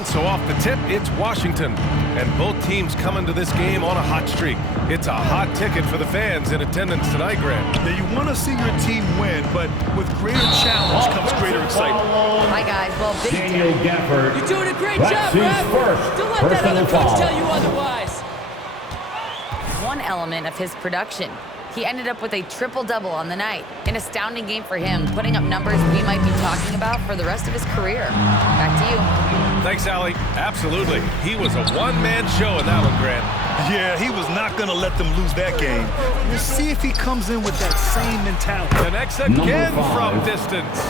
And so off the tip, it's Washington. And both teams come into this game on a hot streak. It's a hot ticket for the fans in attendance tonight, Grant. Yeah, you want to see your team win, but with greater challenge comes greater excitement. Hi, guys. Well, big Daniel Gafford. You're doing a great job, Ref. Don't let that other coach tell you otherwise. one element of his production. He ended up with a triple-double on the night. An astounding game for him, putting up numbers we might be talking about for the rest of his career. Back to you. Thanks, Allie. Absolutely. He was a one-man show in that one, Grant. Yeah, he was not going to let them lose that game. We'll see if he comes in with that same mentality. Connects again from distance.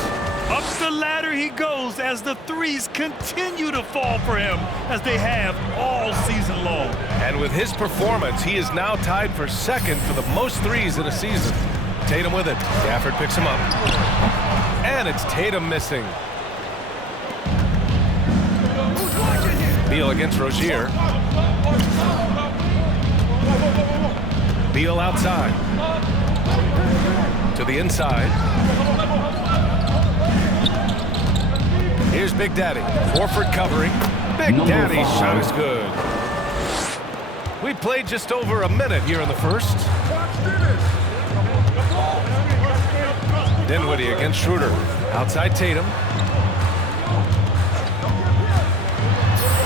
Up the ladder he goes as the threes continue to fall for him, as they have all season long. And with his performance, he is now tied for second for the most threes in a season. Tatum with it. Gafford picks him up. And it's Tatum missing. Beal against Rozier. Beal outside. To the inside. Here's Big Daddy. Horford covering. Big Daddy's shot is good. We played just over a minute here in the first. Dinwiddie against Schroeder. Outside Tatum.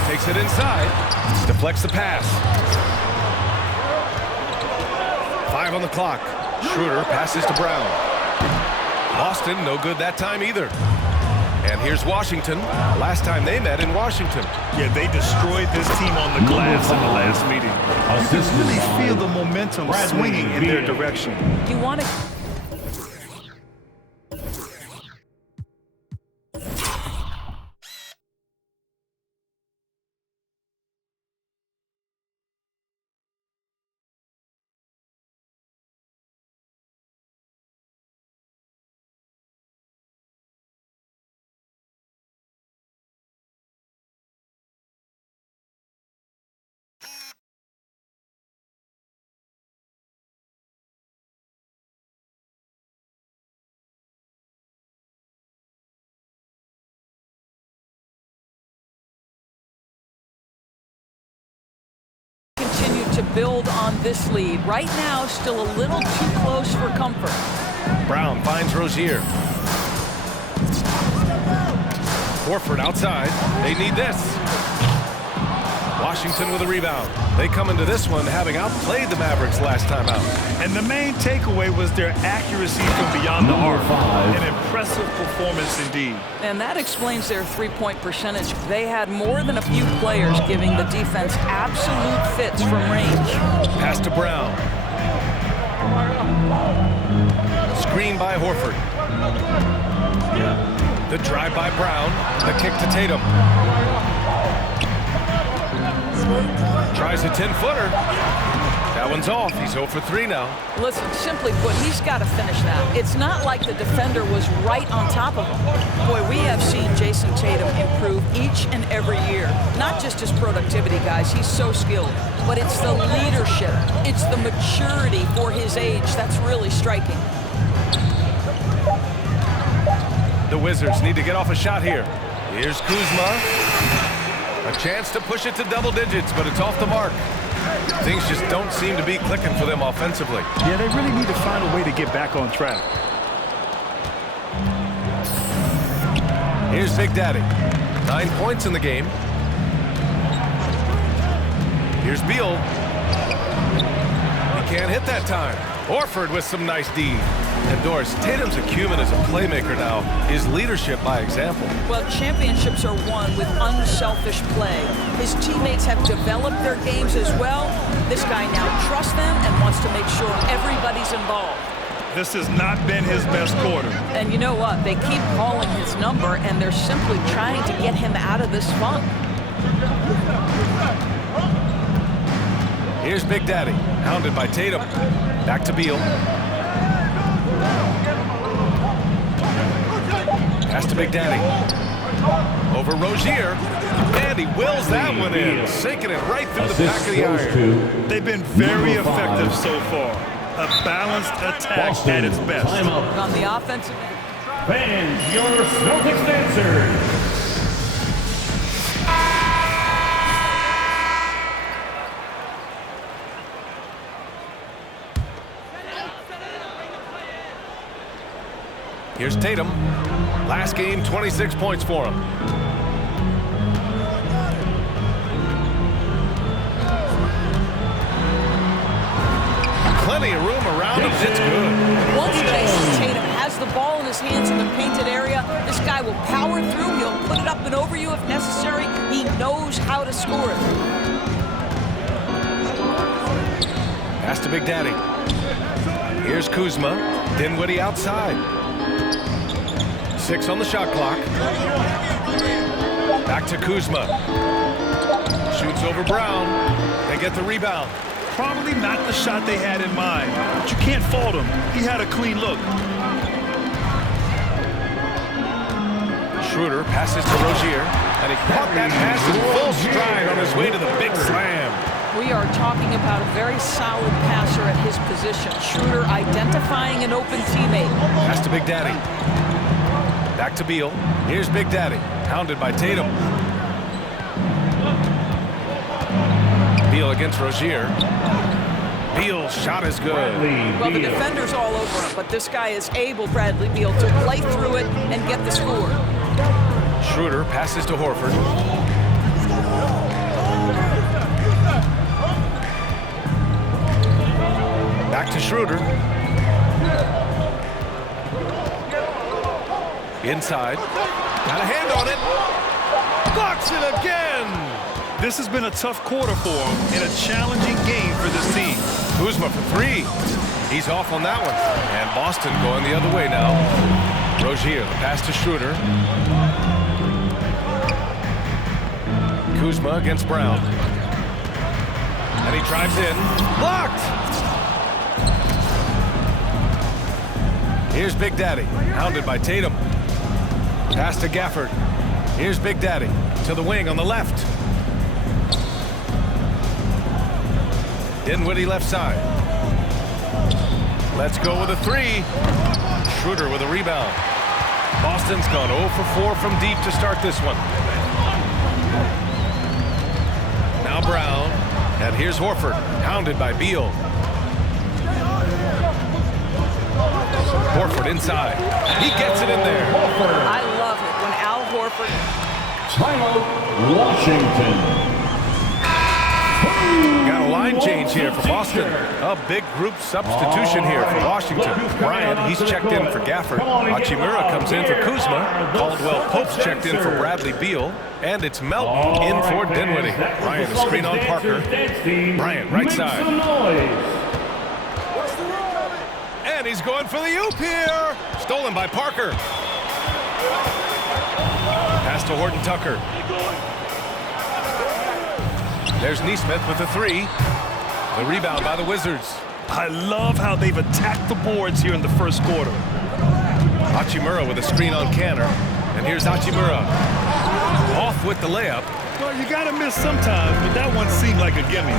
Takes it inside. Deflects the pass. 5 on the clock. Schroeder passes to Brown. Boston, no good that time either. And here's Washington. Last time they met in Washington. Yeah, they destroyed this team on the glass in the last meeting. You can really feel the momentum swinging in their direction. You want to... to build on this lead. Right now, still a little too close for comfort. Brown finds Rozier. Horford outside. They need this. Washington with a rebound. They come into this one having outplayed the Mavericks last time out. And the main takeaway was their accuracy from beyond the arc. An impressive performance indeed. And that explains their three-point percentage. They had more than a few players giving the defense absolute fits from range. Pass to Brown. Screen by Horford. The drive by Brown. The kick to Tatum. Tries a 10-footer. That one's off. He's 0 for 3 now. Listen, simply put, he's got to finish that. It's not like the defender was right on top of him. Boy, we have seen Jason Tatum improve each and every year. Not just his productivity, guys. He's so skilled. But it's the leadership. It's the maturity for his age that's really striking. The Wizards need to get off a shot here. Here's Kuzma. A chance to push it to double digits, but it's off the mark. Things just don't seem to be clicking for them offensively. Yeah, they really need to find a way to get back on track. Here's Big Daddy. 9 points in the game. Here's Beal. He can't hit that time. Horford with some nice D. And Doris, Tatum's acumen as a playmaker now is leadership by example. Well, championships are won with unselfish play. His teammates have developed their games as well. This guy now trusts them and wants to make sure everybody's involved. This has not been his best quarter. And you know what? They keep calling his number, and they're simply trying to get him out of this funk. Here's Big Daddy, hounded by Tatum. Back to Beal. Pass to Big Daddy. Over Rozier. And he wills that one in, sinking it right through the back of the iron. They've been very effective so far. A balanced attack at its best. On the offensive end. Fans, your Celtics answer. Here's Tatum. Last game, 26 points for him. Plenty of room around him. It's good. Once Jason Tatum has the ball in his hands in the painted area, this guy will power through. He'll put it up and over you if necessary. He knows how to score it. Pass to Big Daddy. Here's Kuzma. Dinwiddie outside. 6 on the shot clock. Back to Kuzma. Shoots over Brown. They get the rebound. Probably not the shot they had in mind, but you can't fault him. He had a clean look. Schroeder passes to Rozier, and he caught that pass in full stride on his way to the big slam. We are talking about a very solid passer at his position. Schroeder identifying an open teammate. Pass to Big Daddy. Back to Beal. Here's Big Daddy, hounded by Tatum. Beal against Rozier. Beal's shot is good. Well, the defender's all over him, but this guy is able, Bradley Beal, to play through it and get the score. Schroeder passes to Horford. Back to Schroeder. Inside. Got a hand on it. Blocks it again. This has been a tough quarter for him in a challenging game for this team. Kuzma for 3. He's off on that one. And Boston going the other way now. Rozier, the pass to Schroeder. Kuzma against Brown. And he drives in. Blocked! Here's Big Daddy, hounded by Tatum. Pass to Gafford. Here's Big Daddy to the wing on the left. Dinwiddie left side. Let's go with a 3. Schroeder with a rebound. Boston's gone 0 for 4 from deep to start this one. Now Brown. And here's Horford, hounded by Beal. Horford inside. He gets it in there. I love it when Al Horford. Timeout, Washington. Got a line change here for Boston. A big group substitution here for Washington. Bryant, he's checked in for Gafford. Hachimura comes in for Kuzma. Caldwell Pope's checked in for Bradley Beal. And it's Melton in for Dinwiddie. Bryant, a screen on Parker. Bryant, right side. And he's going for the oop here. Stolen by Parker. Pass to Horton Tucker. There's Nesmith with a 3. The rebound by the Wizards. I love how they've attacked the boards here in the first quarter. Hachimura with a screen on Kanter. And here's Hachimura. Off with the layup. Well, you got to miss sometimes, but that one seemed like a gimme.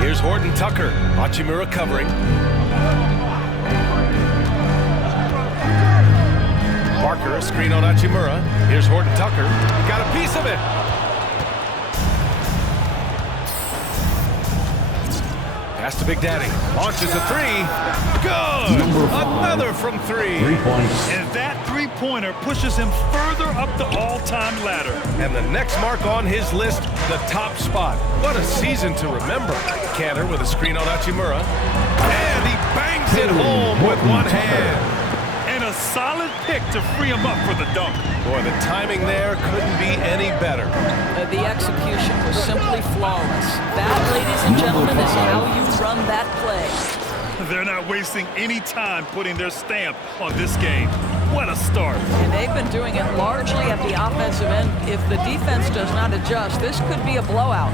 Here's Horton Tucker. Hachimura covering. Parker, a screen on Hachimura. Here's Horton Tucker. Got a piece of it. Pass to Big Daddy. Launches a 3. Good. Another from 3. 3 points. And that three-pointer pushes him further up the all-time ladder. And the next mark on his list, the top spot. What a season to remember. Kanter with a screen on Hachimura. And he bangs it home with one hand. And a solid pick to free him up for the dunk. Boy, the timing there couldn't be any better. The execution was simply flawless. That, ladies and gentlemen, is how you run that play. They're not wasting any time putting their stamp on this game. What a start. And they've been doing it largely at the offensive end. If the defense does not adjust, this could be a blowout.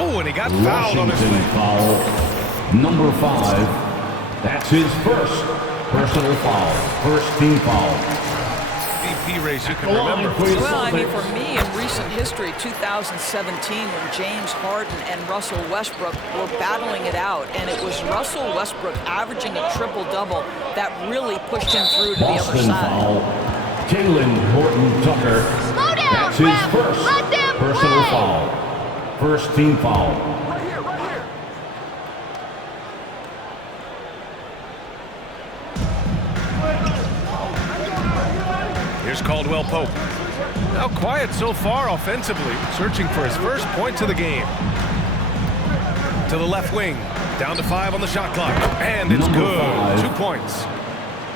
Oh, and he got fouled on his Washington way. foul. Number 5. That's his first personal foul. First team foul. MVP race you can remember. Well, I mean, for me, in recent history, 2017, when James Harden and Russell Westbrook were battling it out, and it was Russell Westbrook averaging a triple-double that really pushed him through to the other Boston side. foul. Jalen Horton Tucker. Slow down, That's his ref. first Let them personal play. foul. First team foul. Here's Caldwell Pope. Now quiet so far offensively, searching for his first points of the game. To the left wing, down to 5 on the shot clock, and it's Number good. 5. 2 points.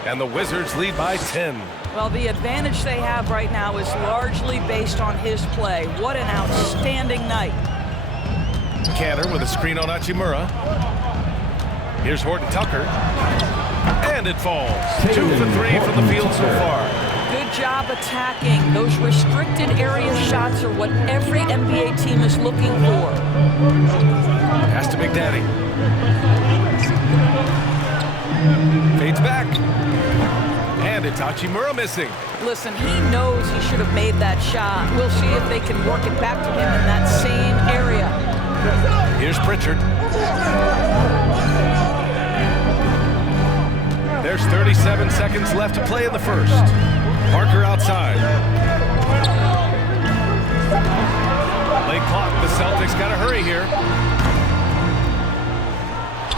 And the Wizards lead by 10. Well, the advantage they have right now is largely based on his play. What an outstanding night. Canner with a screen on Hachimura. Here's Horton Tucker. And it falls. 2 for 3 from the field so far. Good job attacking. Those restricted area shots are what every NBA team is looking for. Pass to Big Daddy. Fades back. And it's Hachimura missing. Listen, he knows he should have made that shot. We'll see if they can work it back to him in that same area. Here's Pritchard. There's 37 seconds left to play in the first. Parker outside. Late clock. The Celtics got to hurry here.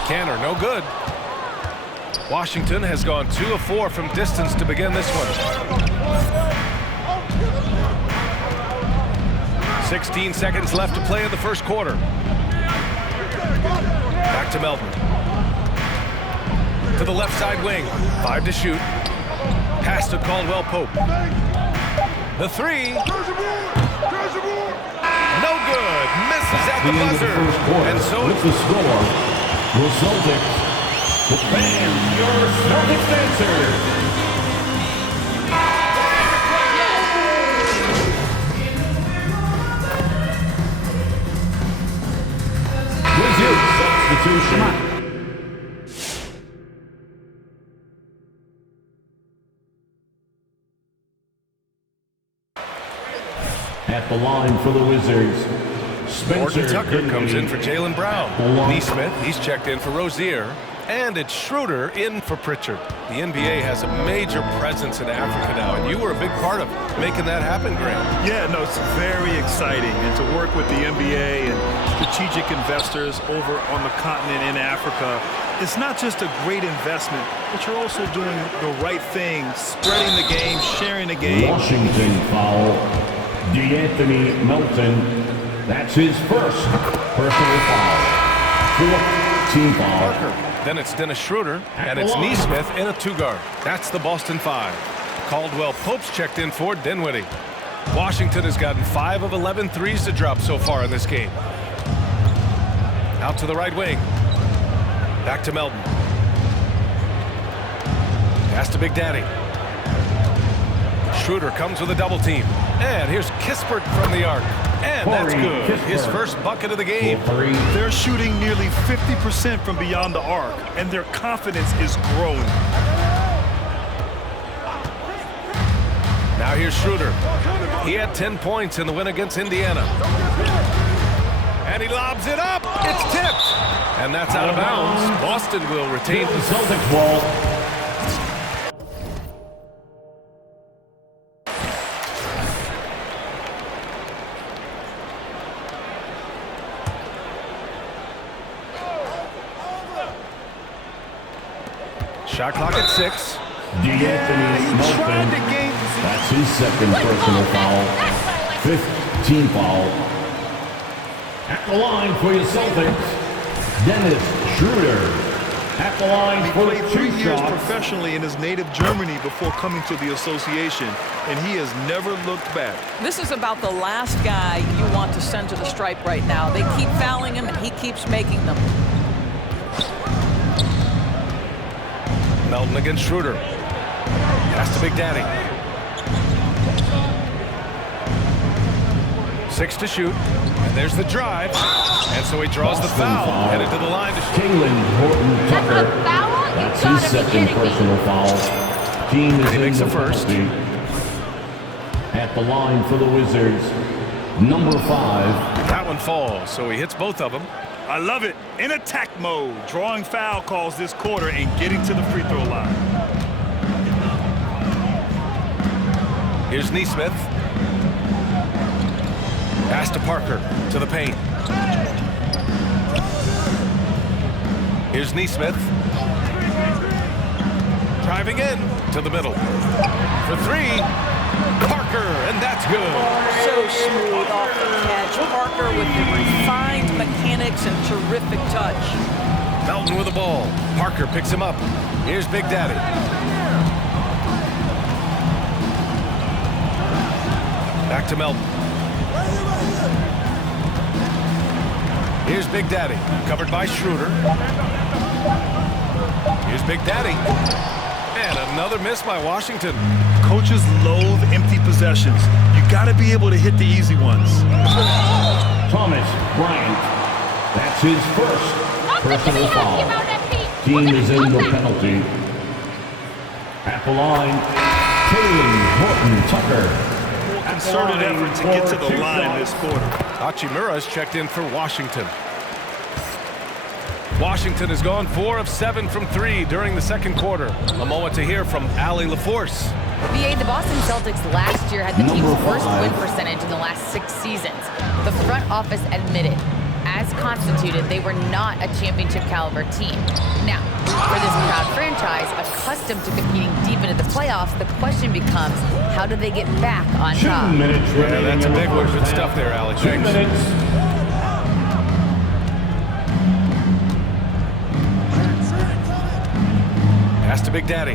Canner, no good. Washington has gone 2 of 4 from distance to begin this one. 16 seconds left to play in the first quarter. Back to Melton. To the left side wing. 5 to shoot. Pass to Caldwell Pope. The 3. No good. Misses at the The end of the buzzer. first quarter. And so with the score, the Celtics defend your Celtics answer. Wizards substitution. At the line for the Wizards, Spencer Horton Tucker comes in Dinwiddie. for Jaylen Brown. Neesmith, he's checked in for Rozier. And it's Schroeder in for Pritchard. The NBA has a major presence in Africa now, and you were a big part of making that happen, Grant. Yeah, no, it's very exciting. And to work with the NBA and strategic investors over on the continent in Africa, it's not just a great investment, but you're also doing the right thing, spreading the game, sharing the game. Washington foul. DeAnthony Melton. That's his first personal foul. 4th team foul. Parker. Then it's Dennis Schroeder, and it's Neesmith in a 2-guard. That's the Boston 5. Caldwell Pope's checked in for Dinwiddie. Washington has gotten 5 of 11 threes to drop so far in this game. Out to the right wing. Back to Melton. Pass to Big Daddy. Schroeder comes with a double team. And here's Kispert from the arc. And that's good. His first bucket of the game. They're shooting nearly 50% from beyond the arc, and their confidence is growing. Now here's Schroeder. He had 10 points in the win against Indiana. And he lobs it up. It's tipped. And that's out of bounds. Boston will retain The Celtics ball. shot clock at 6. DeAnthony Melton. That's his second personal foul. 5th team foul. At the line for your Celtics, Dennis Schroeder. At the line He for played 3 2 years shots. professionally in his native Germany before coming to the association, and he has never looked back. This is about the last guy you want to send to the stripe right now. They keep fouling him, and he keeps making them. Melton against Schroeder. Pass to Big Daddy. 6 to shoot. And there's the drive. And so he draws the foul. Headed to the line to shoot. Kalen Horton Tucker. That's his second personal foul. Team is He in makes the the first. penalty. At the line for the Wizards, number 5. That one falls, so he hits both of them. I love it. In attack mode, drawing foul calls this quarter and getting to the free throw line. Here's Neesmith. Pass to Parker, to the paint. Here's Nesmith. Driving in to the middle. For three, Parker, and that's good. So smooth off the catch. Parker with the refined mechanics and terrific touch. Melton with the ball. Parker picks him up. Here's Big Daddy. Back to Melton. Here's Big Daddy, covered by Schroeder. Here's Big Daddy. And another miss by Washington. Coaches loathe empty possessions. You got to be able to hit the easy ones. Thomas Bryant. That's his first personal foul. Team is in the penalty. At the line, Taylor Horton Tucker. Concerted effort to get to the line this quarter. Hachimura's checked in for Washington. Washington has gone 4 of 7 from 3 during the second quarter. A moment to hear from Allie LaForce. VA, the Boston Celtics last year had the team's worst win percentage in the last 6 seasons. The front office admitted, as constituted, they were not a championship caliber team. Now, for this proud franchise, accustomed to competing deep into the playoffs, the question becomes, how do they get back on top? 2 minutes remaining. That's a big one. Good stuff there, Allie. 2 minutes. Pass to Big Daddy.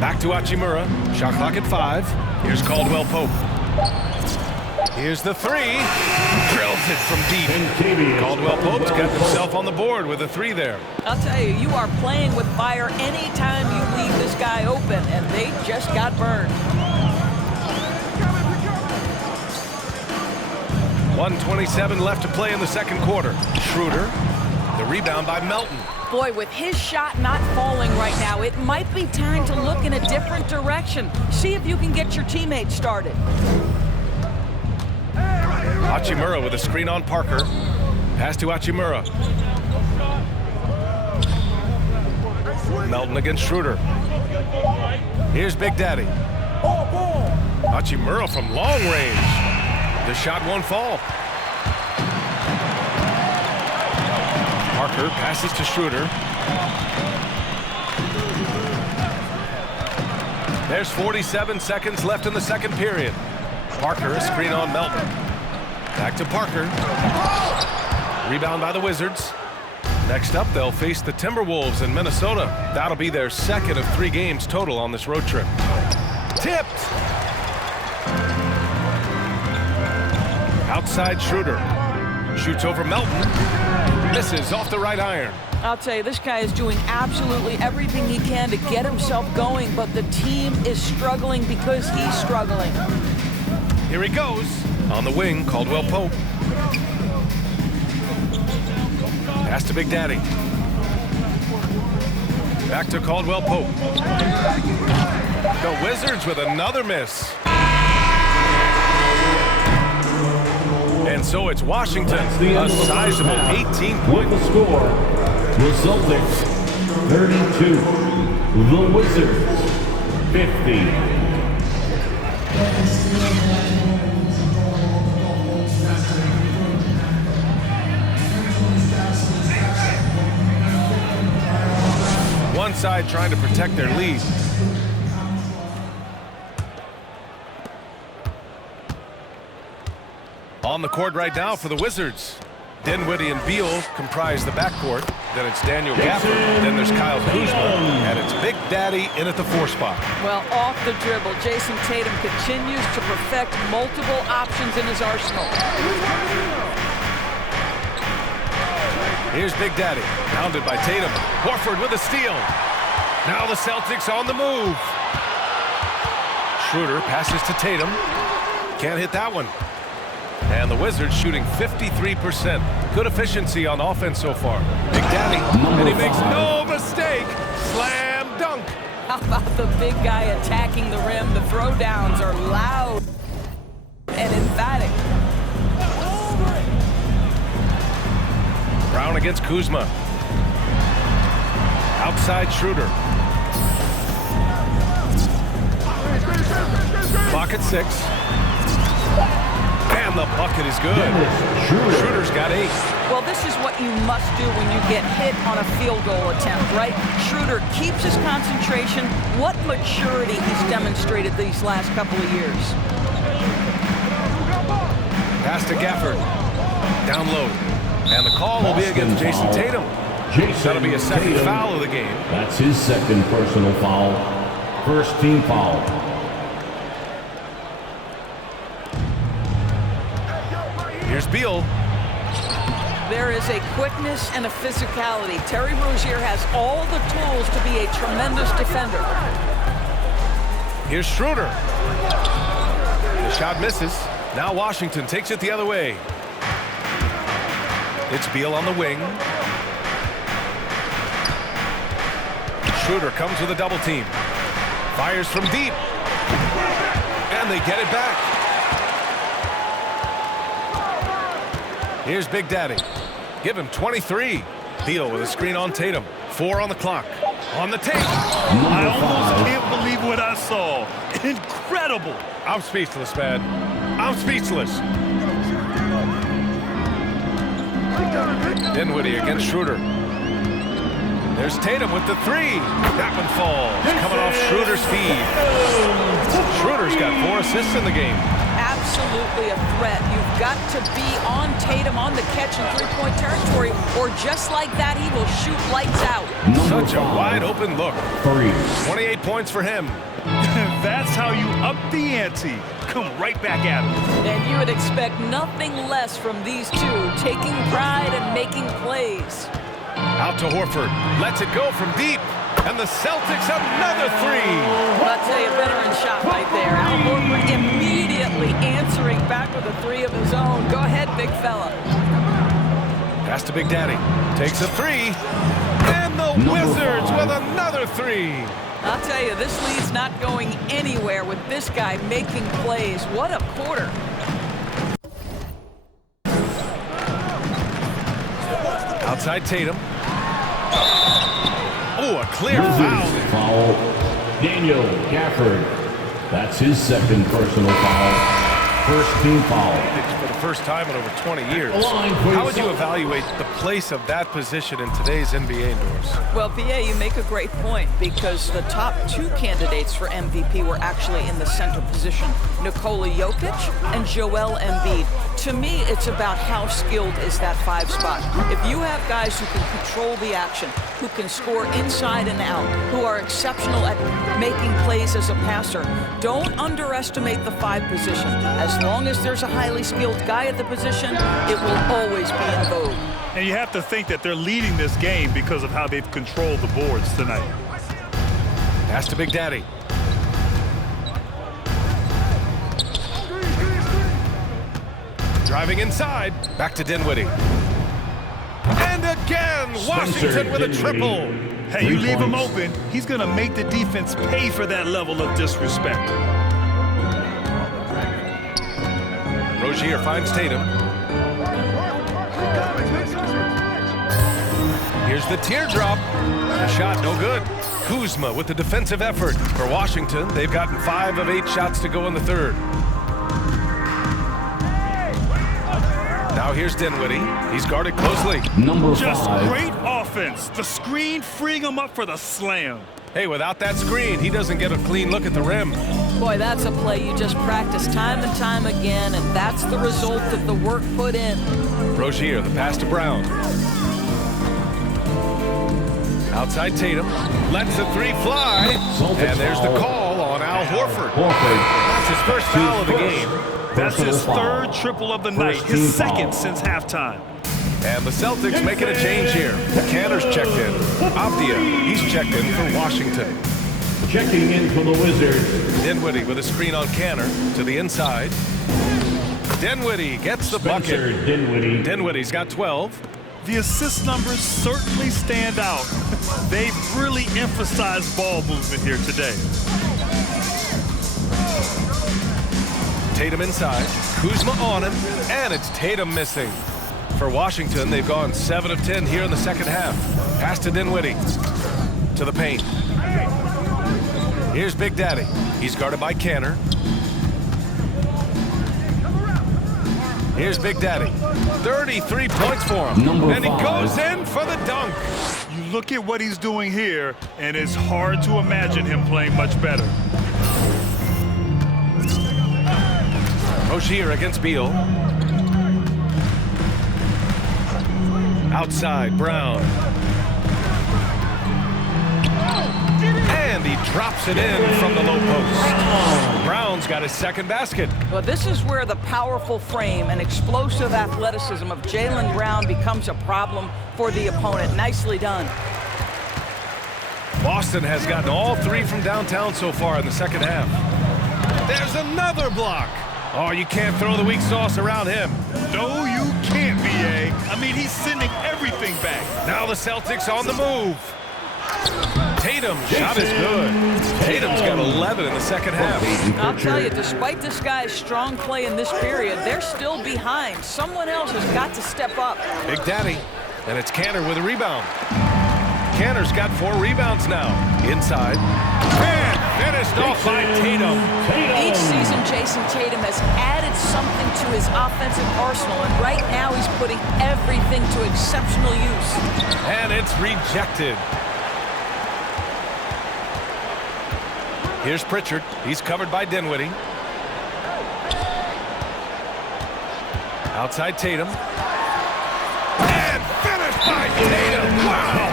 Back to Hachimura. Shot clock at 5. Here's Caldwell Pope. Here's the three. Drills it from deep. Caldwell Pope's got himself on the board with a 3 there. I'll tell you, you are playing with fire anytime you leave this guy open, and they just got burned. 1:27 left to play in the second quarter. Schroeder, the rebound by Melton. Boy, with his shot not falling right now, it might be time to look in a different direction. See if you can get your teammates started. Hachimura with a screen on Parker. Pass to Hachimura. Melton against Schroeder. Here's Big Daddy. Hachimura from long range. The shot won't fall. Parker passes to Schroeder. There's 47 seconds left in the second period. Parker, a screen on Melton. Back to Parker. Rebound by the Wizards. Next up, they'll face the Timberwolves in Minnesota. That'll be their second of 3 games total on this road trip. Tipped. Outside Schroeder. Shoots over Melton. Misses off the right iron. I'll tell you, this guy is doing absolutely everything he can to get himself going, but the team is struggling because he's struggling. Here he goes. On the wing, Caldwell Pope. Pass to Big Daddy. Back to Caldwell Pope. The Wizards with another miss. And so it's Washington, a sizable 18 point. With the score, the Celtics 32, the Wizards 50. One side trying to protect their lead. On the court right now for the Wizards. Dinwiddie and Beal comprise the backcourt. Then it's Daniel Gafford. Then there's Kyle Kuzma. And it's Big Daddy in at the 4 spot. Well, off the dribble, Jason Tatum continues to perfect multiple options in his arsenal. Here's Big Daddy, pounded by Tatum. Horford with a steal. Now the Celtics on the move. Schroeder passes to Tatum. Can't hit that one. And the Wizards shooting 53%. Good efficiency on offense so far. Big Daddy, and he makes no mistake. Slam dunk. How about the big guy attacking the rim? The throwdowns are loud and emphatic. Brown against Kuzma. Outside Schroeder. Clock at 6. And the bucket is good. Dennis Schroeder. Schroeder's got 8. Well, this is what you must do when you get hit on a field goal attempt, right? Schroeder keeps his concentration. What maturity he's demonstrated these last couple of years. Pass to Gafford. Down low. And the call will be against Jason Tatum. That'll be a second foul of the game. That's his second personal foul. First team foul. Here's Beal. There is a quickness and a physicality. Terry Rozier has all the tools to be a tremendous defender. Here's Schroeder. The shot misses. Now Washington takes it the other way. It's Beal on the wing. Schroeder comes with a double team. Fires from deep. And they get it back. Here's Big Daddy. Give him 23. Beal with a screen on Tatum. 4 on the clock. On the tape. I almost can't believe what I saw. Incredible. I'm speechless, man. I'm speechless. Dinwiddie against Schroeder. There's Tatum with the 3. That one falls. Coming off Schroeder's feed. Schroeder's got 4 assists in the game. Absolutely a threat. You've got to be on Tatum on the catch in three-point territory, or just like that, he will shoot lights out. Such a wide open look. 28 points for him. That's how you up the ante. Come right back at him. And you would expect nothing less from these two, taking pride and making plays. Out to Horford. Lets it go from deep. And the Celtics another 3. I'll tell you, veteran shot right there. Al Horford immediately answering back with a 3 of his own. Go ahead, big fella. Pass to Big Daddy. Takes a 3. And the Wizards with another 3. I'll tell you, this lead's not going anywhere with this guy making plays. What a quarter. Outside Tatum. Oh, a clear foul. Foul. Daniel Gafford. That's his second personal foul. First team foul. For the first time in over 20 years. Line, please. How would you evaluate the place of that position in today's NBA indoors? Well, PA, you make a great point because the top 2 candidates for MVP were actually in the center position, Nikola Jokic and Joel Embiid. To me, it's about how skilled is that 5 spot. If you have guys who can control the action, who can score inside and out, who are exceptional at making plays as a passer, don't underestimate the 5 position. As long as there's a highly skilled guy at the position, it will always be in vogue. And you have to think that they're leading this game because of how they've controlled the boards tonight. Pass to Big Daddy. Driving inside. Back to Dinwiddie. And again, Washington with a triple. Hey, you leave him open, he's going to make the defense pay for that level of disrespect. Rozier finds Tatum. Here's the teardrop. The shot no good. Kuzma with the defensive effort. For Washington, they've gotten 5 of 8 shots to go in the third. Now here's Dinwiddie. He's guarded closely. Just great offense. The screen freeing him up for the slam. Hey, without that screen, he doesn't get a clean look at the rim. Boy, that's a play you just practice time and time again, and that's the result of the work put in. Rozier, the pass to Brown. Outside Tatum. Lets the 3 fly. And there's the call on Al Horford. That's his first foul of the game. That's his 3rd triple of the night, his 2nd since halftime. And the Celtics making a change here. Cantor's checked in. Avdia, he's checked in for Washington. Checking in for the Wizards. Dinwiddie with a screen on Cantor to the inside. Dinwiddie gets the bucket. Dinwiddie's got 12. The assist numbers certainly stand out. They've really emphasized ball movement here today. Tatum inside. Kuzma on him. And it's Tatum missing. For Washington, they've gone 7 of 10 here in the second half. Pass to Dinwiddie. To the paint. Here's Big Daddy. He's guarded by Cantor. Here's Big Daddy. 33 points for him. Number and he 5. goes in for the dunk. You look at what he's doing here, and it's hard to imagine him playing much better. Rozier against Beal. Outside, Brown. And he drops it in from the low post. Brown's got his second basket. Well, this is where the powerful frame and explosive athleticism of Jaylen Brown becomes a problem for the opponent. Nicely done. Boston has gotten all 3 from downtown so far in the second half. There's another block. Oh, you can't throw the weak sauce around him. No, you can't, B.A. I mean, he's sending everything back. Now the Celtics on the move. Tatum, shot is good. Tatum's got 11 in the second half. I'll tell you, despite this guy's strong play in this period, they're still behind. Someone else has got to step up. Big Daddy, and it's Kanter with a rebound. Kanter's got 4 rebounds now. Inside. And finished off by Tatum. Each season, Jason Tatum has added something to his offensive arsenal, and right now he's putting everything to exceptional use. And it's rejected. Here's Pritchard. He's covered by Dinwiddie. Outside Tatum. And finished by Tatum. Wow.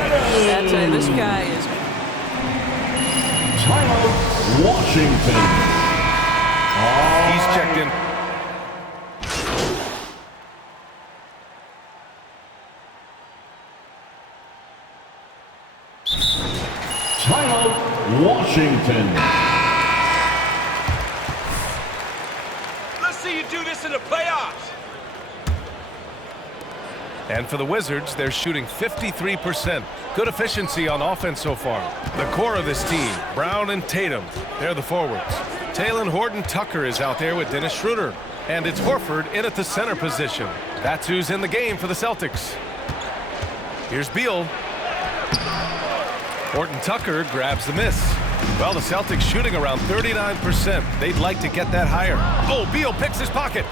I'll tell you, this guy is... Timeout, Washington. He's checked in. Timeout, Washington. Let's see you do this in the playoffs. And for the Wizards, they're shooting 53%. Good efficiency on offense so far. The core of this team, Brown and Tatum, they're the forwards. Talen Horton-Tucker is out there with Dennis Schroeder. And it's Horford in at the center position. That's who's in the game for the Celtics. Here's Beal. Horton-Tucker grabs the miss. Well, the Celtics shooting around 39%. They'd like to get that higher. Oh, Beal picks his pocket.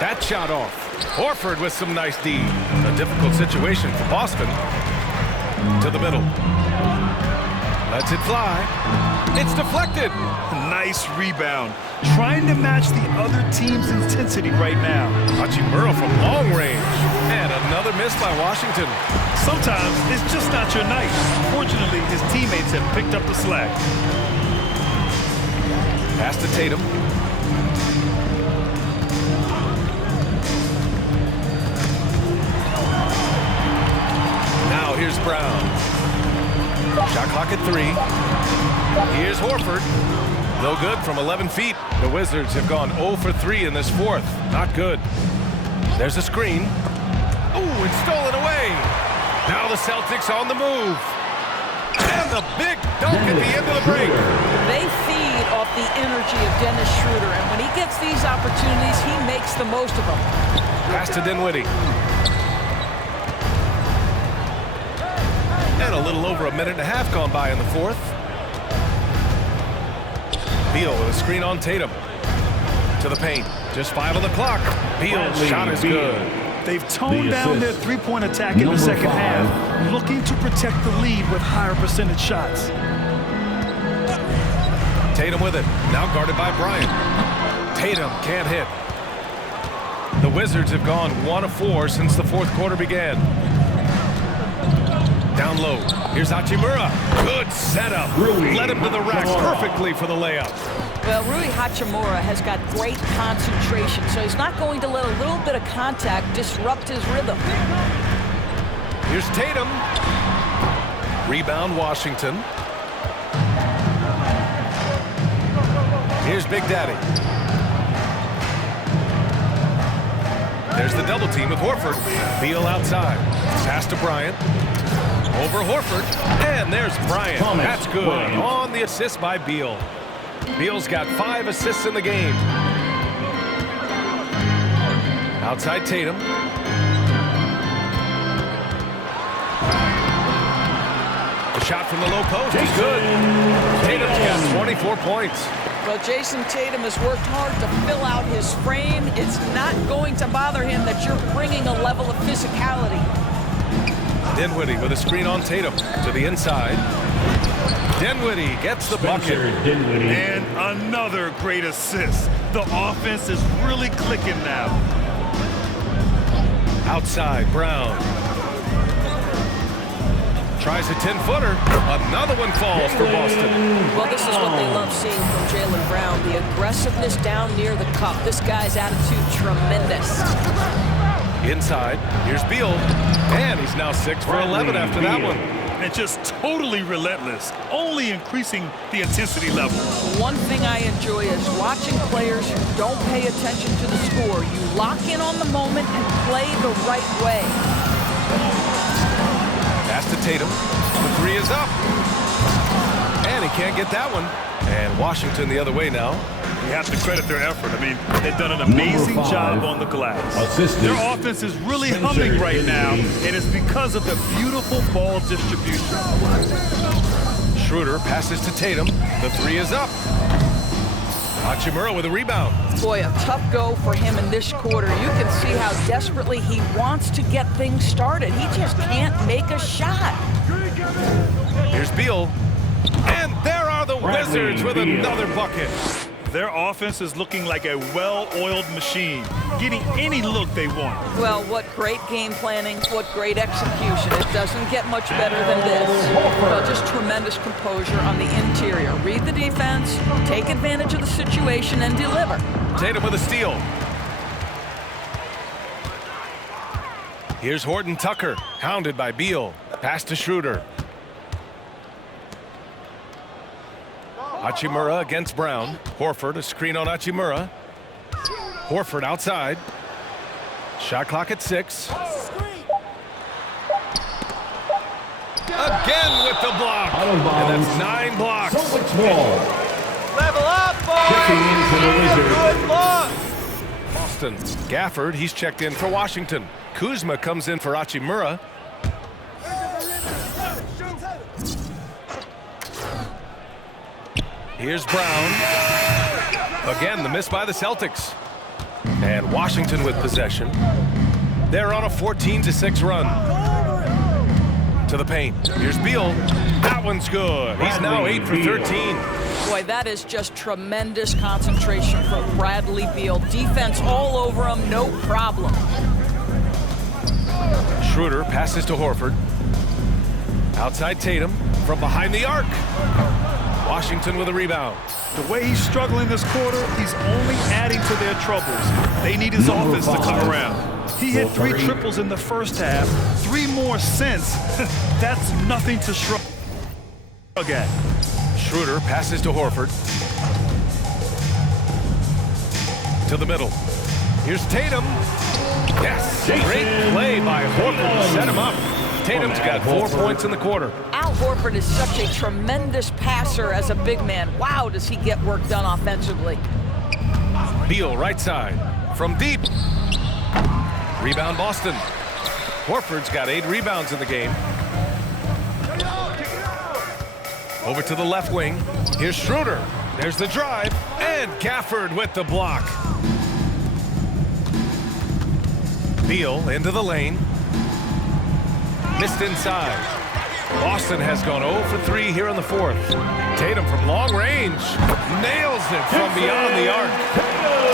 That shot off. Horford with some nice D. A difficult situation for Boston. To the middle. Lets it fly. It's deflected. Nice rebound. Trying to match the other team's intensity right now. Hachimura from long range. And another miss by Washington. Sometimes it's just not your night. Fortunately, his teammates have picked up the slack. Pass to Tatum. Now here's Brown. Shot clock at 3. Here's Horford. No good from 11 feet. The Wizards have gone 0 for 3 in this fourth. Not good. There's a screen. Ooh, it's stolen away. Now the Celtics on the move. And the big dunk at the end of the break. They feed off the energy of Dennis Schroeder, and when he gets these opportunities, he makes the most of them. Pass to Dinwiddie. And a little over a minute and a half gone by in the fourth. Beal with a screen on Tatum. To the paint. Just 5 on the clock. Beal's shot is good. They've toned down their three-point attack in the second half, looking to protect the lead with higher percentage shots. Tatum with it. Now guarded by Bryant. Tatum can't hit. The Wizards have gone 1 of 4 since the fourth quarter began. Down low. Here's Hachimura. Good setup. Led him to the rack perfectly for the layup. Well, Rui Hachimura has got great concentration, so he's not going to let a little bit of contact disrupt his rhythm. Here's Tatum. Rebound, Washington. Here's Big Daddy. There's the double team with Horford. Beal outside. Pass to Bryant. Over Horford. And there's Bryant. That's good. On the assist by Beal. Beal's got 5 assists in the game. Outside Tatum. The shot from the low post is good. Tatum's got 24 points. Well, Jason Tatum has worked hard to fill out his frame. It's not going to bother him that you're bringing a level of physicality. Dinwiddie with a screen on Tatum to the inside. Dinwiddie gets the bucket. And another great assist. The offense is really clicking now. Outside, Brown. Tries a 10-footer. Another one falls for Boston. Well, this is what they love seeing from Jaylen Brown. The aggressiveness down near the cup. This guy's attitude, tremendous. Inside, here's Beal. And he's now 6 for 11 after that one. And just totally relentless, only increasing the intensity level. One thing I enjoy is watching players who don't pay attention to the score. You lock in on the moment and play the right way. Pass to Tatum. The 3 is up. And he can't get that one. And Washington the other way now. You have to credit their effort. I mean, they've done an amazing job on the glass. Their offense is really humming right now, and it's because of the beautiful ball distribution. Schroeder passes to Tatum. The 3 is up. Hachimura with a rebound. Boy, a tough go for him in this quarter. You can see how desperately he wants to get things started. He just can't make a shot. Here's Beal. And there are the Wizards with another bucket. Their offense is looking like a well-oiled machine, getting any look they want. Well, what great game planning, what great execution. It doesn't get much better than this. Well, just tremendous composure on the interior. Read the defense, take advantage of the situation, and deliver. Tatum with a steal. Here's Horton Tucker, hounded by Beal. Pass to Schroeder. Hachimura against Brown. Horford, a screen on Hachimura. Horford outside. Shot clock at 6. Again with the block. And that's 9 blocks. So much ball. Level up, boys! Checking in for the Wizards. Good luck! Boston. Gafford, he's checked in for Washington. Kuzma comes in for Hachimura. Here's Brown. Again, the miss by the Celtics. And Washington with possession. They're on a 14-6 run. To the paint. Here's Beal. That one's good. He's now 8 for 13. Boy, that is just tremendous concentration from Bradley Beal. Defense all over him, no problem. Schroeder passes to Horford. Outside Tatum from behind the arc. Washington with a rebound. The way he's struggling this quarter, he's only adding to their troubles. They need his offense to come around. He hit 3 triples in the first half, 3 more since. That's nothing to shrug at. Schroeder passes to Horford. To the middle. Here's Tatum. Yes, great play by Horford to set him up. Tatum's got 4 points in the quarter. Al Horford is such a tremendous passer as a big man. Wow, does he get work done offensively. Beal right side from deep. Rebound Boston. Horford's got 8 rebounds in the game. Over to the left wing. Here's Schroeder. There's the drive. And Gafford with the block. Beal into the lane. Missed inside. Boston has gone 0 for 3 here in the 4th. Tatum from long range. Nails it from beyond the arc.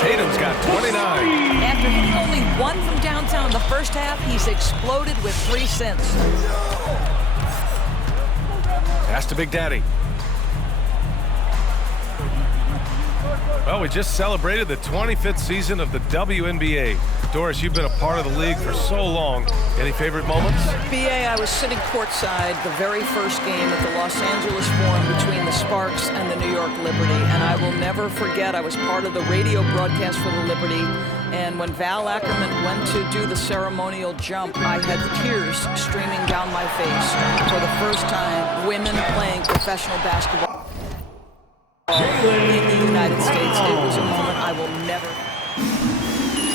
Tatum's got 29. After hitting only 1 from downtown in the first half, he's exploded with 3 since. Pass to Big Daddy. Well, we just celebrated the 25th season of the WNBA. Doris, you've been a part of the league for so long. Any favorite moments? BA, I was sitting courtside the very first game at the Los Angeles Forum between the Sparks and the New York Liberty, and I will never forget I was part of the radio broadcast for the Liberty, and when Val Ackerman went to do the ceremonial jump, I had tears streaming down my face. For the first time, women playing professional basketball in the United States. It was a moment I will never.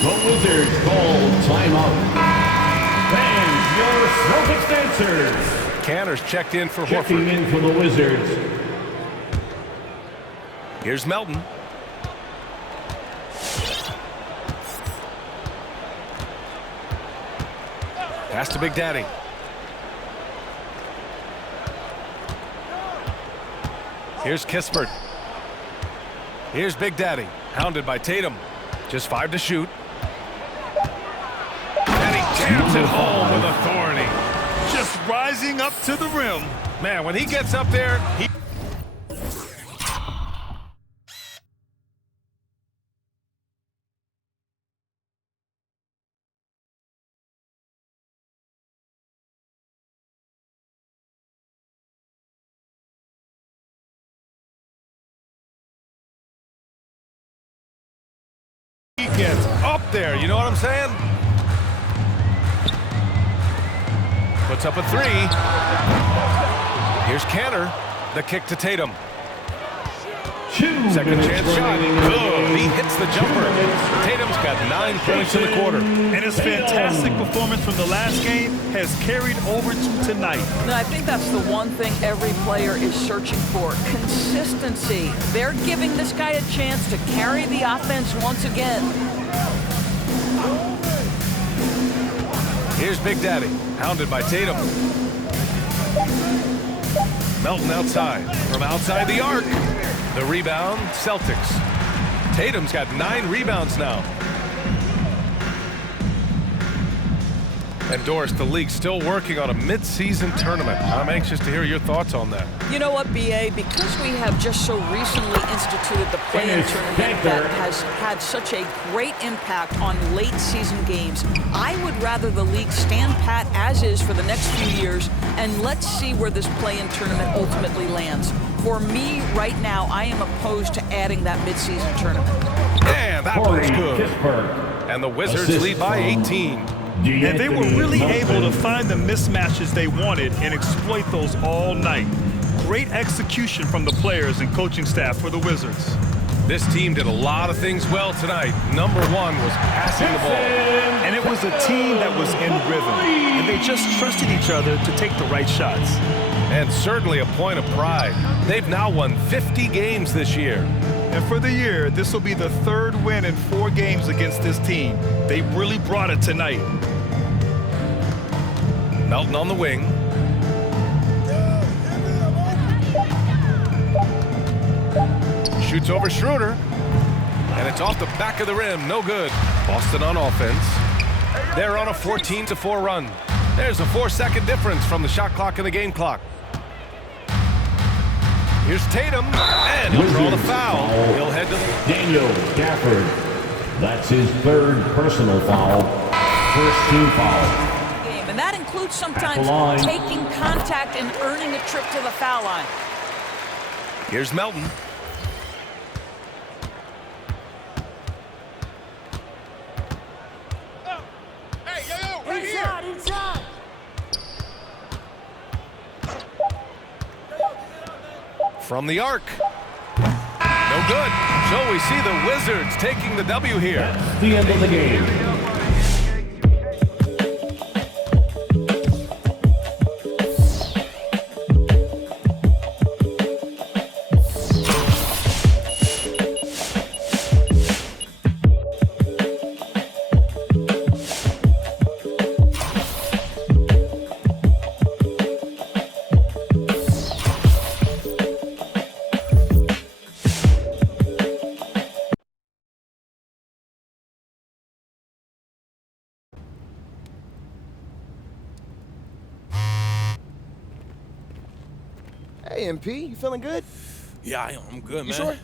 The Wizards call timeout. Fans, your Celtics dancers. Canner's checked in for Checking Horford. in for the Wizards. Here's Melton. Pass to Big Daddy. Here's Kispert. Here's Big Daddy, hounded by Tatum. Just 5 to shoot. And he jams it home with authority. Just rising up to the rim. Man, when he gets up there, he... gets up there, you know what I'm saying? Puts up a 3. Here's Cantor. The kick to Tatum. Second chance shot. Good. He hits the jumper. Tatum's got 9 points in the quarter. And his fantastic performance from the last game has carried over to tonight. No, I think that's the one thing every player is searching for. Consistency. They're giving this guy a chance to carry the offense once again. Here's Big Daddy, hounded by Tatum. Melton outside, from outside the arc. The rebound, Celtics. Tatum's got 9 rebounds now. And Doris, the league's still working on a mid-season tournament. I'm anxious to hear your thoughts on that. You know what, BA? Because we have just so recently instituted the play-in tournament that has had such a great impact on late-season games, I would rather the league stand pat as is for the next few years, and let's see where this play-in tournament ultimately lands. For me, right now, I am opposed to adding that mid-season tournament. And that was good. And the Wizards lead by 18. And they were really able to find the mismatches they wanted and exploit those all night. Great execution from the players and coaching staff for the Wizards. This team did a lot of things well tonight. Number 1 was passing the ball. And it was a team that was in rhythm. And they just trusted each other to take the right shots. And certainly a point of pride. They've now won 50 games this year. And for the year, this will be the 3rd win in 4 games against this team. They really brought it tonight. Melton on the wing. Shoots over Schroeder. And it's off the back of the rim. No good. Boston on offense. They're on a 14-4 run. There's a 4-second difference from the shot clock and the game clock. Here's Tatum, and he'll draw the foul. He'll head to the... Daniel Gafford. That's his 3rd personal foul. First team foul. And that includes sometimes taking contact and earning a trip to the foul line. Here's Melton. Inside. From the arc. No good. So we see the Wizards taking the W here. That's the end of the game. Hey, MP, you feeling good? Yeah, I'm good, man. You sure?